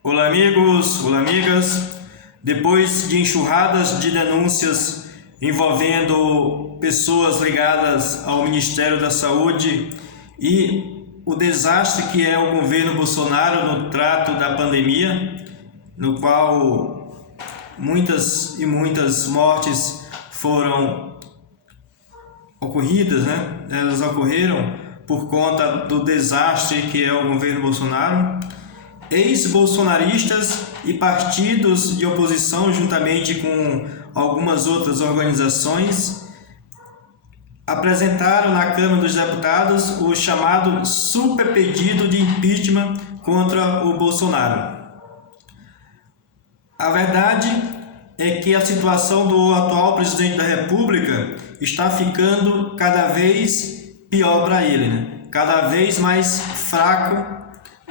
Olá amigos, olá amigas. Depois de enxurradas de denúncias envolvendo pessoas ligadas ao Ministério da Saúde e o desastre que é o governo Bolsonaro no trato da pandemia, no qual muitas e muitas mortes foram ocorridas, Elas ocorreram por conta do desastre que é o governo Bolsonaro. Ex-bolsonaristas e partidos de oposição, juntamente com algumas outras organizações, apresentaram na Câmara dos Deputados o chamado super pedido de impeachment contra o Bolsonaro. A verdade é que a situação do atual presidente da República está ficando cada vez pior para ele, Cada vez mais fraco,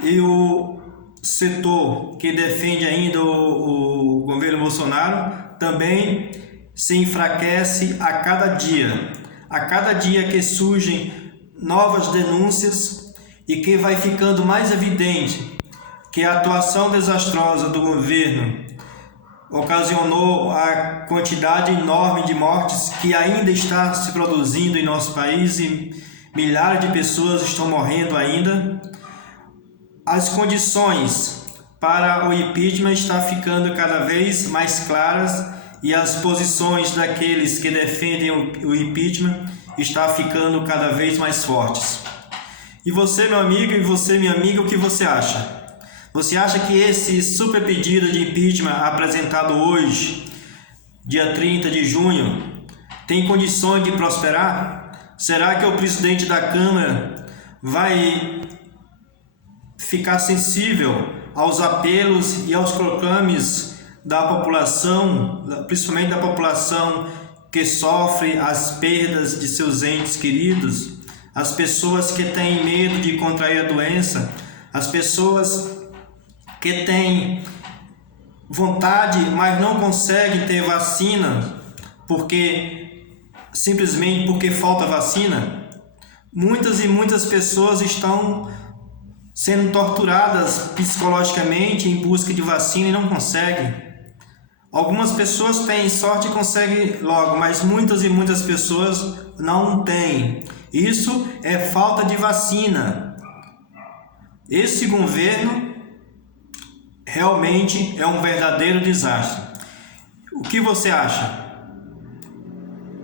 e o setor que defende ainda o governo Bolsonaro também se enfraquece a cada dia. A cada dia que surgem novas denúncias e que vai ficando mais evidente que a atuação desastrosa do governo ocasionou a quantidade enorme de mortes que ainda está se produzindo em nosso país e milhares de pessoas estão morrendo ainda. As condições para o impeachment estão ficando cada vez mais claras e as posições daqueles que defendem o impeachment estão ficando cada vez mais fortes. E você, meu amigo, e você, minha amiga, o que você acha? Você acha que esse super pedido de impeachment apresentado hoje, dia 30 de junho, tem condições de prosperar? Será que o presidente da Câmara vai ficar sensível aos apelos e aos proclames da população, principalmente da população que sofre as perdas de seus entes queridos, as pessoas que têm medo de contrair a doença, as pessoas que têm vontade, mas não conseguem ter vacina simplesmente porque falta vacina? Muitas e muitas pessoas estão sendo torturadas psicologicamente em busca de vacina e não conseguem. Algumas pessoas têm sorte e conseguem logo, mas muitas e muitas pessoas não têm. Isso é falta de vacina. Esse governo realmente é um verdadeiro desastre. O que você acha?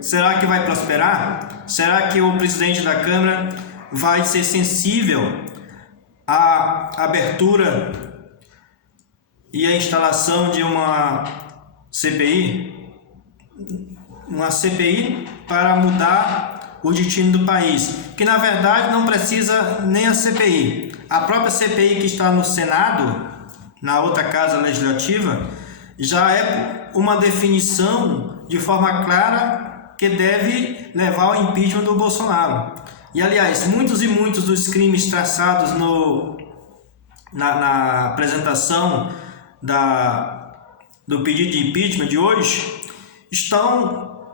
Será que vai prosperar? Será que o presidente da Câmara vai ser sensível à abertura e a instalação de uma CPI? Uma CPI para mudar o destino do país, que na verdade não precisa nem a CPI. A própria CPI que está no Senado, na outra casa legislativa, já é uma definição de forma clara que deve levar ao impeachment do Bolsonaro. E aliás, muitos e muitos dos crimes traçados na apresentação do pedido de impeachment de hoje estão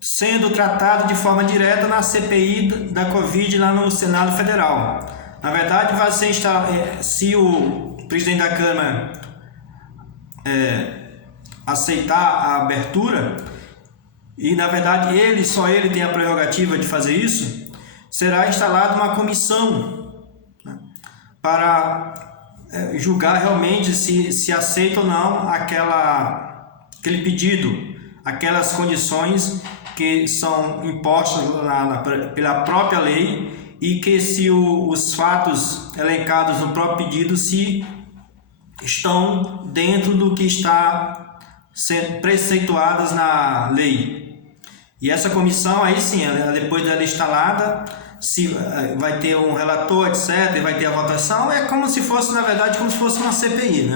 sendo tratados de forma direta na CPI da Covid lá no Senado Federal. Na verdade, vai ser se o presidente da Câmara aceitar a abertura, e na verdade só ele tem a prerrogativa de fazer isso, será instalada uma comissão, para julgar realmente se aceita ou não aquele pedido, aquelas condições que são impostas pela própria lei, e que se os fatos elencados no próprio pedido se estão dentro do que está sendo preceituadas na lei. E essa comissão aí sim, depois dela instalada, se vai ter um relator, etc., e vai ter a votação, é como se fosse, na verdade, como se fosse uma CPI,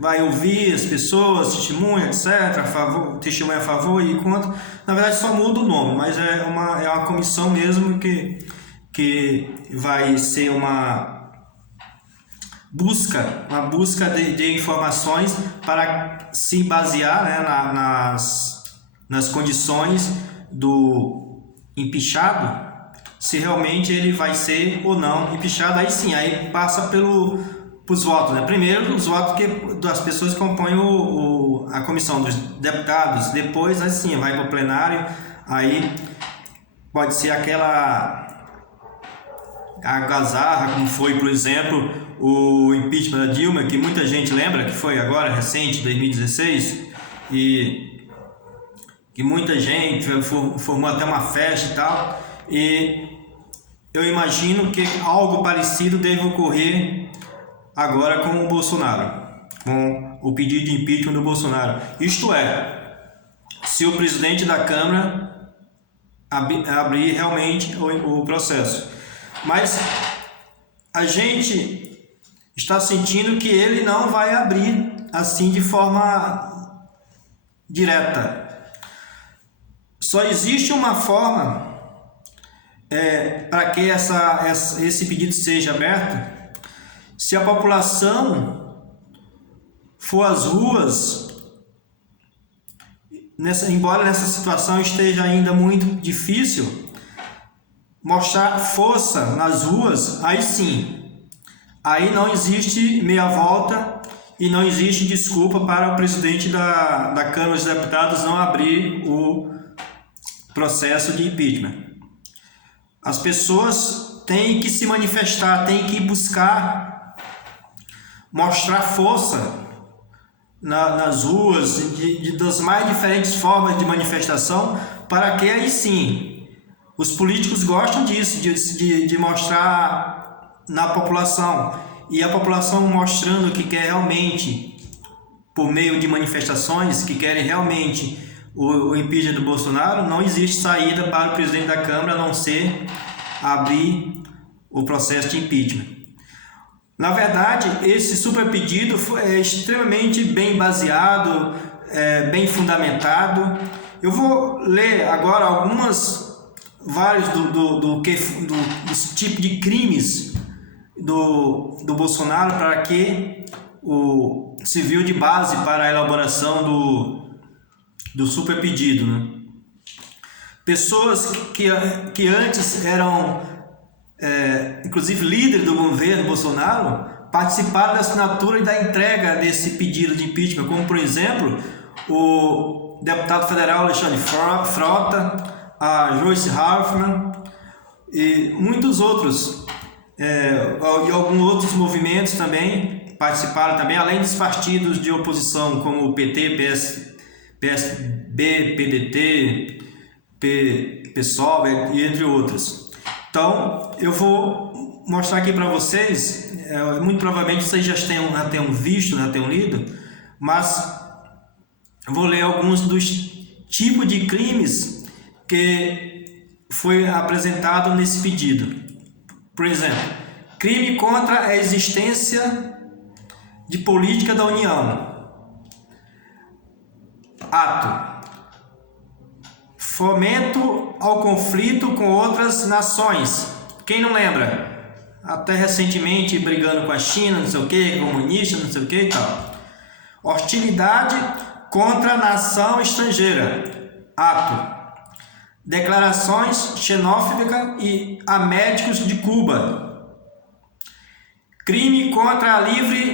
vai ouvir as pessoas, testemunha, etc., testemunha a favor e contra. Na verdade, só muda o nome, mas é uma comissão mesmo que vai ser uma busca de informações para se basear, nas condições do empichado, se realmente ele vai ser ou não empichado. Aí sim, aí passa os votos, né? Primeiro, os votos das pessoas que compõem a comissão dos deputados. Depois, assim, vai para o plenário. Aí pode ser aquela algazarra, como foi, por exemplo, o impeachment da Dilma, que muita gente lembra, que foi agora, recente, 2016, e que muita gente formou até uma festa e tal. E eu imagino que algo parecido deve ocorrer agora com o Bolsonaro, com o pedido de impeachment do Bolsonaro. Isto é, se o presidente da Câmara abrir realmente o processo. Mas a gente está sentindo que ele não vai abrir assim de forma direta. Só existe uma forma para que esse pedido seja aberto: se a população for às ruas, embora nessa situação esteja ainda muito difícil, mostrar força nas ruas, aí sim, aí não existe meia volta e não existe desculpa para o presidente da Câmara dos Deputados não abrir o processo de impeachment. As pessoas têm que se manifestar, têm que buscar mostrar força nas ruas, das mais diferentes formas de manifestação, para que aí sim, os políticos gostam disso, de mostrar na população, e a população mostrando que quer realmente, por meio de manifestações, que querem realmente o impeachment do Bolsonaro. Não existe saída para o presidente da Câmara a não ser abrir o processo de impeachment. Na verdade, esse super pedido é extremamente bem baseado, bem fundamentado. Eu vou ler agora vários dos tipos de crimes do Bolsonaro, para que serviu de base para a elaboração do super pedido, né? Pessoas que antes eram inclusive líderes do governo Bolsonaro participaram da assinatura e da entrega desse pedido de impeachment, como por exemplo o deputado federal Alexandre Frota, a Joyce Hoffmann e muitos outros, e alguns outros movimentos também participaram também, além dos partidos de oposição como o PT, PSB, PDT, PSOL e entre outros. Então, eu vou mostrar aqui para vocês, muito provavelmente vocês já tenham visto, já tenham lido, mas eu vou ler alguns dos tipos de crimes que foi apresentado nesse pedido. Por exemplo, crime contra a existência de política da União. Ato: fomento ao conflito com outras nações. Quem não lembra? Até recentemente brigando com a China, não sei o que, comunista, não sei o que e tal. Hostilidade contra a nação estrangeira. Ato: declarações xenófobas e amédicos de Cuba. Crime contra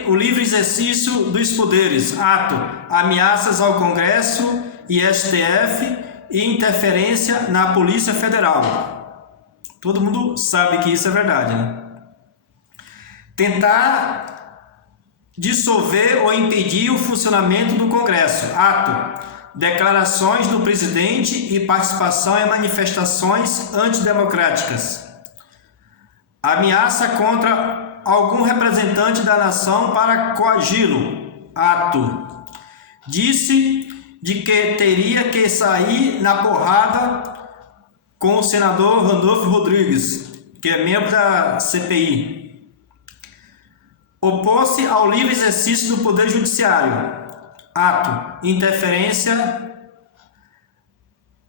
o livre exercício dos poderes. Ato: ameaças ao Congresso e STF e interferência na Polícia Federal. Todo mundo sabe que isso é verdade, né? Tentar dissolver ou impedir o funcionamento do Congresso. Ato: declarações do presidente e participação em manifestações antidemocráticas. Ameaça contra algum representante da nação para coagi-lo. Ato: disse de que teria que sair na porrada com o senador Randolfo Rodrigues, que é membro da CPI. Opor-se ao livre exercício do Poder Judiciário. Ato: interferência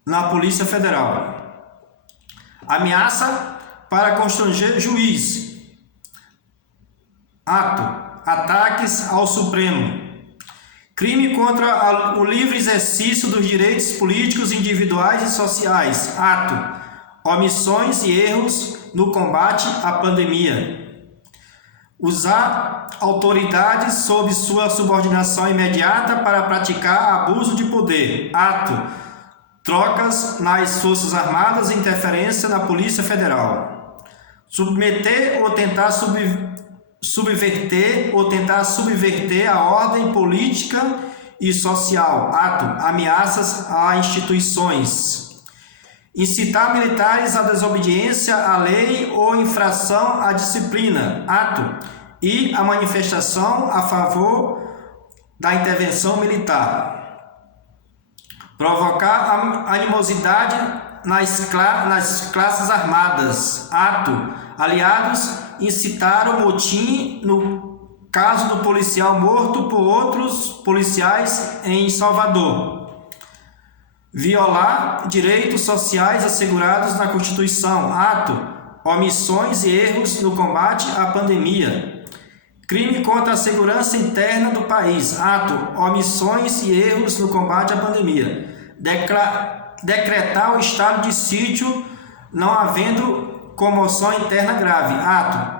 na Polícia Federal. Ameaça para constranger juiz. Ato: ataques ao Supremo. Crime contra o livre exercício dos direitos políticos individuais e sociais. Ato: omissões e erros no combate à pandemia. usar autoridades sob sua subordinação imediata para praticar abuso de poder. Ato: trocas nas Forças Armadas e interferência na Polícia Federal. Submeter ou tentar subverter a ordem política e social. Ato: ameaças a instituições. Incitar militares à desobediência à lei ou infração à disciplina. Ato: e a manifestação a favor da intervenção militar. Provocar animosidade nas classes armadas. Ato: aliados incitaram motim no caso do policial morto por outros policiais em Salvador. Violar direitos sociais assegurados na Constituição. Ato: omissões e erros no combate à pandemia. Crime contra a segurança interna do país. Ato: omissões e erros no combate à pandemia. Decretar o estado de sítio não havendo comoção interna grave. Ato: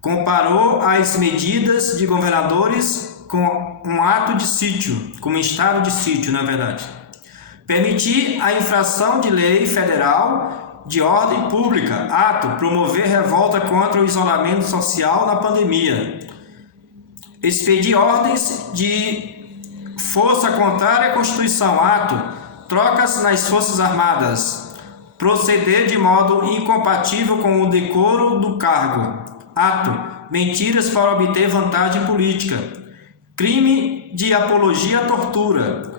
comparou as medidas de governadores com um ato de sítio, com um estado de sítio, na verdade. Permitir a infração de lei federal de ordem pública. Ato: promover revolta contra o isolamento social na pandemia. Expedir ordens de força contrária à Constituição. Ato: trocas nas Forças Armadas. Proceder de modo incompatível com o decoro do cargo. Ato: mentiras para obter vantagem política. Crime de apologia à tortura.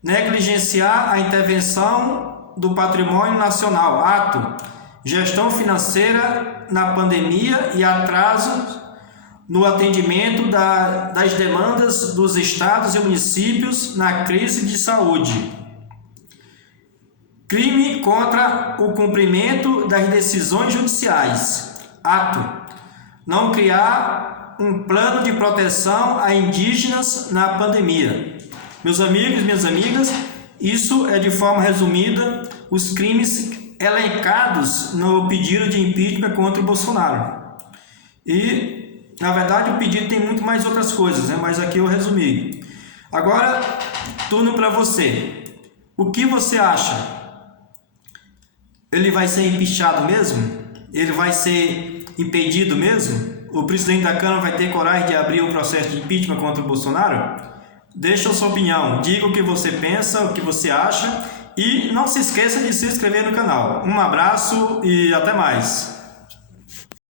Negligenciar a intervenção do patrimônio nacional. Ato: gestão financeira na pandemia e atraso no atendimento das demandas dos estados e municípios na crise de saúde. Crime contra o cumprimento das decisões judiciais. Ato: não criar um plano de proteção a indígenas na pandemia. Meus amigos, minhas amigas, isso é de forma resumida os crimes elencados no pedido de impeachment contra o Bolsonaro. E, na verdade, o pedido tem muito mais outras coisas, né? Mas aqui eu resumi. Agora, turno para você. O que você acha? Ele vai ser impeachado mesmo? Ele vai ser impedido mesmo? O presidente da Câmara vai ter coragem de abrir o processo de impeachment contra o Bolsonaro? Deixa a sua opinião, diga o que você pensa, o que você acha e não se esqueça de se inscrever no canal. Um abraço e até mais!